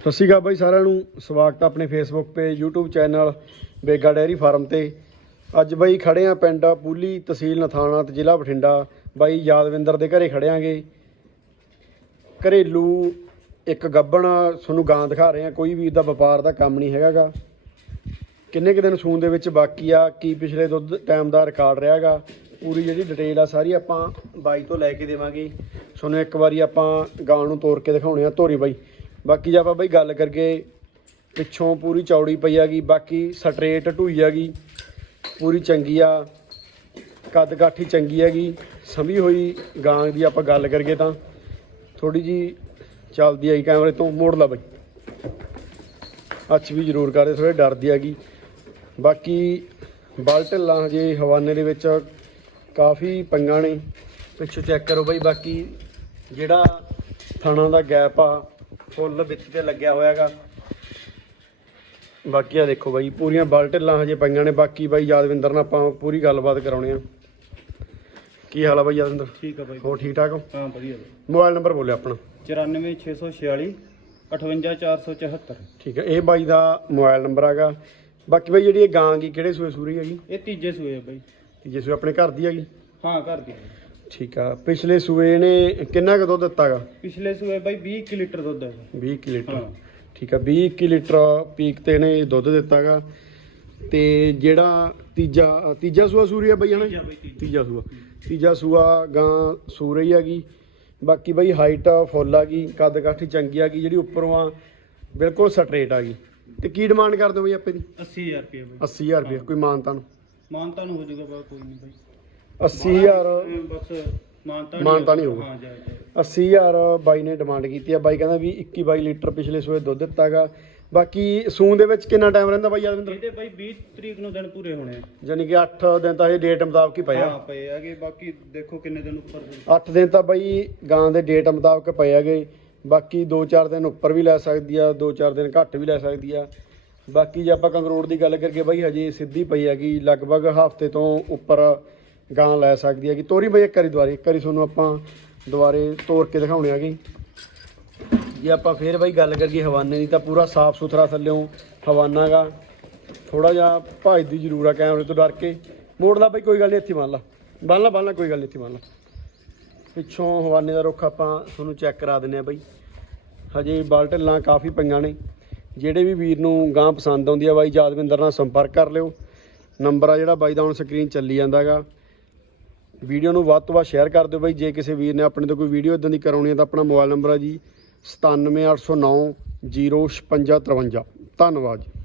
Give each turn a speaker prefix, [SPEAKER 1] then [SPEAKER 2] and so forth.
[SPEAKER 1] ਸਤਿ ਸ਼੍ਰੀ ਅਕਾਲ ਬਾਈ ਸਾਰਿਆਂ ਨੂੰ। ਸਵਾਗਤ ਹੈ ਆਪਣੇ Facebook page YouTube channel Bega dairy farm ਤੇ। ਅੱਜ ਬਾਈ ਖੜੇ ਆ ਪਿੰਡ ਪੂਲੀ ਤਹਿਸੀਲ ਨਥਾਣਾ ਤੇ ਜ਼ਿਲ੍ਹਾ ਬਠਿੰਡਾ। ਬਾਈ ਯਾਦਵਿੰਦਰ ਦੇ ਘਰੇ ਖੜਿਆਂਗੇ ਘਰੇਲੂ ਇੱਕ ਗੱਬਣ ਤੁਹਾਨੂੰ ਗਾਂ ਦਿਖਾ ਰਹੇ ਆ। ਕੋਈ ਵੀ ਇਹਦਾ ਵਪਾਰ ਦਾ ਕੰਮ ਨਹੀਂ ਹੈਗਾਗਾ। ਕਿੰਨੇ ਕੁ ਦਿਨ ਸੂਨ ਦੇ ਵਿੱਚ ਬਾਕੀ ਆ, ਕੀ ਪਿਛਲੇ ਦੁੱਧ ਟਾਈਮ ਦਾ ਰਿਕਾਰਡ ਰਿਹਾਗਾ। ਪੂਰੀ ਜਿਹੜੀ ਡਿਟੇਲ ਆ ਸਾਰੀ ਆਪਾਂ ਬਾਈ ਤੋਂ ਲੈ ਕੇ ਦੇਵਾਂਗੇ। ਤੁਹਾਨੂੰ ਇੱਕ ਵਾਰੀ ਆਪਾਂ ਗਾਂ ਨੂੰ ਤੋੜ ਕੇ ਦਿਖਾਉਣੇ ਆ। ਧੋਰੀ ਬਾਈ। ਬਾਕੀ ਜੇ ਆਪਾਂ ਬਾਈ ਗੱਲ ਕਰਕੇ ਪਿੱਛੋਂ ਪੂਰੀ ਚੌੜੀ ਪਈ ਹੈਗੀ ਬਾਕੀ ਸਟਰੇਟ ਢੂਈ ਹੈਗੀ ਪੂਰੀ ਚੰਗੀ ਆ, ਕੱਦ ਕਾਠੀ ਚੰਗੀ ਹੈਗੀ, ਸੰਭੀ ਹੋਈ ਗਾਂ ਦੀ ਆਪਾਂ ਗੱਲ ਕਰੀਏ ਤਾਂ ਥੋੜੀ ਜੀ ਚੱਲਦੀ ਆਈ ਕੈਮਰੇ ਤੋਂ, ਮੋੜ ਲਾ ਬਾਈ। ਅੱਛ ਵੀ ਜ਼ਰੂਰ ਕਰਦੇ ਥੋੜੇ ਡਰਦੀ ਹੈਗੀ। ਬਾਕੀ ਬਲ ਢਿੱਲਾਂ ਹਜੇ ਹਵਾਨੇ ਦੇ ਵਿੱਚ ਕਾਫੀ ਪੰਗਾ ਨੇ, ਪਿੱਛੋਂ ਚੈੱਕ ਕਰੋ ਬਾਈ, ਬਾਕੀ ਜਿਹੜਾ ਥਾਣਾ ਦਾ ਗੈਪ ਆ ਫੁੱਲ ਵਿੱਚ ਤੇ ਲੱਗਿਆ ਹੋਇਆਗਾ। ਬਾਕੀ ਆ ਦੇਖੋ ਬਾਈ ਪੂਰੀਆਂ ਬਲ ਢਿੱਲਾਂ ਹਜੇ ਪਈਆਂ ਨੇ ਬਾਕੀ ਬਾਈ ਯਾਦਵਿੰਦਰ ਨਾਲ ਆਪਾਂ ਪੂਰੀ ਗੱਲਬਾਤ ਕਰਾਉਣੇ ਆ। ਕੀ ਹਾਲ ਆ ਬਾਈ ਯਾਦਵਿੰਦਰ?
[SPEAKER 2] ਠੀਕ ਆ ਬਾਈ।
[SPEAKER 1] ਹੋਰ ਠੀਕ ਠਾਕ ਹੋ?
[SPEAKER 2] ਹਾਂ ਵਧੀਆ ਬਾਈ
[SPEAKER 1] ਮੋਬਾਈਲ ਨੰਬਰ ਬੋਲਿਓ ਆਪਣਾ।
[SPEAKER 2] 94646 58474
[SPEAKER 1] ਠੀਕ ਹੈ ਇਹ ਬਾਈ ਦਾ ਮੋਬਾਈਲ ਨੰਬਰ ਹੈਗਾ। ਬਾਕੀ ਬਾਈ ਜਿਹੜੀ ਇਹ ਗਾਂ ਗੀ ਕਿਹੜੇ ਸੂਏ ਸੂਰੀ ਹੈਗੀ?
[SPEAKER 2] ਇਹ ਤੀਜੇ ਸੂਏ ਆ ਬਾਈ।
[SPEAKER 1] ਤੀਜੇ ਸੂਏ ਆਪਣੇ ਘਰ ਦੀ ਹੈਗੀ?
[SPEAKER 2] ਹਾਂ ਘਰ ਦੀ।
[SPEAKER 1] ਠੀਕ ਆ। ਪਿਛਲੇ ਸੂਏ ਨੇ ਕਿੰਨਾ ਕੁ ਦੁੱਧ ਦਿੱਤਾਗਾ
[SPEAKER 2] ਪਿਛਲੇ ਸੂਏ ਬਾਈ 20 ਕੁ ਲੀਟਰ ਦੁੱਧ ਹੈ।
[SPEAKER 1] 20 ਕਿ ਲੀਟਰ।
[SPEAKER 2] ਹਾਂ।
[SPEAKER 1] ਠੀਕ ਆ 20 21 ਲੀਟਰ ਪੀਕ ਤੇ ਨੇ ਦੁੱਧ ਦਿੱਤਾਗਾ ਤੇ ਜਿਹੜਾ ਤੀਜਾ ਤੀਜਾ ਸੂਆ ਸੂਰੀ ਆ ਬਈ ਹਨਾ?
[SPEAKER 2] ਤੀਜਾ ਬਾਈ ਤੀਜਾ।
[SPEAKER 1] ਤੀਜਾ ਸੂਆ। ਤੀਜਾ ਸੂਆ ਗਾਂ ਸੂਰੀ ਹੈਗੀ ਬਾਕੀ ਬਈ ਹਾਈਟ ਫੁੱਲ ਹੈਗੀ ਕੱਦ ਕਾਠੀ ਚੰਗੀ ਹੈਗੀ ਜਿਹੜੀ ਉੱਪਰੋਂ ਆ ਬਿਲਕੁਲ ਸਟਰੇਟ ਹੈਗੀ ਤੇ ਕੀ ਡਿਮਾਂਡ ਕਰਦੇ ਹੋ ਬਈ ਆਪੇ ਦੀ?
[SPEAKER 2] 80000 ਰੁਪਏ ਬਾਈ।
[SPEAKER 1] 80000 ਰੁਪਏ ਕੋਈ ਮਾਨਤਾ ਨੂੰ?
[SPEAKER 2] ਮਾਨਤਾ ਨੂੰ ਹੋ ਜਾਊਗਾ ਬਾ ਕੋਈ ਨਹੀਂ ਬਾਈ।
[SPEAKER 1] 80000
[SPEAKER 2] ਅਹ ਬਸ ਮਾਨਤਾ
[SPEAKER 1] ਮਾਨਤਾ ਨਹੀਂ ਹੋਊਗਾ।
[SPEAKER 2] ਹਾਂ ਜਾ ਜਾ।
[SPEAKER 1] 80000 ਬਾਈ ਨੇ ਡਿਮਾਂਡ ਕੀਤੀ ਆ। ਬਾਈ ਕਹਿੰਦਾ ਵੀ 21 22 ਲੀਟਰ ਪਿਛਲੇ ਸੂਏ ਦੁੱਧ ਦਿੱਤਾਗਾ। ਬਾਕੀ ਸੂਣ ਦੇ ਵਿੱਚ ਕਿੰਨਾ ਟਾਈਮ ਰਹਿੰਦਾ ਬਾਈ ਯਾਦਵਿੰਦਰ?
[SPEAKER 2] ਇਹਦੇ ਬਾਈ 20 ਤਰੀਕ ਨੂੰ ਦਿਨ ਪੂਰੇ ਹੋਣੇ ਆ।
[SPEAKER 1] ਯਾਨੀ ਕਿ 8 ਦਿਨ ਤਾਂ ਇਹ ਡੇਟ ਮੁਤਾਬਕ ਹੀ ਪਏ
[SPEAKER 2] ਹਾਂ ਪਏ ਹੈਗੇ। ਬਾਕੀ ਦੇਖੋ ਕਿੰਨੇ ਦਿਨ ਉੱਪਰ ਹੋਣ।
[SPEAKER 1] 8 ਦਿਨ ਤਾਂ ਬਾਈ ਗਾਂ ਦੇ ਡੇਟ ਮੁਤਾਬਕ ਪਏ ਹੈਗੇ। ਬਾਕੀ 2-4 ਦਿਨ ਉੱਪਰ ਵੀ ਲੈ ਸਕਦੀ ਆ 2-4 ਦਿਨ ਘੱਟ ਵੀ ਲੈ ਸਕਦੀ ਆ। ਬਾਕੀ ਜੇ ਆਪਾਂ ਕੰਗਰੋੜ ਦੀ ਗੱਲ ਕਰੀਏ ਬਾਈ ਹਜੇ ਸਿੱਧੀ ਪਈ ਹੈਗੀ। ਲਗਭਗ ਹਫ਼ਤੇ ਤੋਂ ਉੱਪਰ ਗਾਂ ਲੈ ਸਕਦੀ ਹੈਗੀ। ਤੋਰੀ ਬਈ ਇੱਕ ਵਾਰੀ ਦੁਬਾਰੇ, ਇੱਕ ਵਾਰੀ ਤੁਹਾਨੂੰ ਆਪਾਂ ਦੁਬਾਰੇ ਤੋਰ ਕੇ ਦਿਖਾਉਣੇ ਹੈਗੇ। ਜੇ ਆਪਾਂ ਫੇਰ ਬਾਈ ਗੱਲ ਕਰੀਏ ਹਵਾਨੇ ਦੀ, ਤਾਂ ਪੂਰਾ ਸਾਫ਼ ਸੁਥਰਾ ਥੱਲਿਓਂ ਹਵਾਨਾ ਗਾ। ਥੋੜਾ ਜਿਹਾ ਭਜਦੀ ਜ਼ਰੂਰ ਆ ਕੈਮਰੇ ਤੋਂ ਡਰ ਕੇ। ਮੋੜ ਲਾ ਬਾਈ, ਕੋਈ ਗੱਲ ਨਹੀਂ, ਇੱਥੇ ਮੰਨ ਲਾ। ਬੰਨ ਲਾ ਬੰਨ ਲਾ, ਕੋਈ ਗੱਲ ਨਹੀਂ, ਇੱਥੇ ਮੰਨ ਲਾ। ਪਿੱਛੋਂ ਹਵਾਨੇ ਦਾ ਰੁੱਖ ਆਪਾਂ ਤੁਹਾਨੂੰ ਚੈੱਕ ਕਰਾ ਦਿੰਨੇ ਆ ਬਈ। ਹਜੇ ਬਲ ਢਿੱਲਾਂ ਕਾਫੀ ਪਈਆਂ ਨੇ। ਜਿਹੜੇ ਵੀ ਵੀਰ ਨੂੰ ਗਾਂ ਪਸੰਦ ਆਉਂਦੀ ਆ ਬਾਈ ਯਾਦਵਿੰਦਰ ਨਾਲ ਸੰਪਰਕ ਕਰ ਲਿਓ। ਨੰਬਰ ਆ ਜਿਹੜਾ ਬਾਈ ਦਾ, ਹੁਣ ਸਕਰੀਨ ਚੱਲੀ ਜਾਂਦਾਗਾ ਵੀਡੀਓ ਨੂੰ ਵੱਧ ਤੋਂ ਵੱਧ ਸ਼ੇਅਰ ਕਰ ਦਿਓ ਬਾਈ। ਜੇ ਕਿਸੇ ਵੀਰ ਨੇ ਆਪਣੇ ਤੋਂ ਕੋਈ ਵੀਡੀਓ ਇਦਾਂ ਦੀ ਕਰਾਉਣੀ ਹੈ ਤਾਂ ਆਪਣਾ ਮੋਬਾਈਲ ਨੰਬਰ ਹੈ ਜੀ 97809 05653 ਧੰਨਵਾਦ ਜੀ।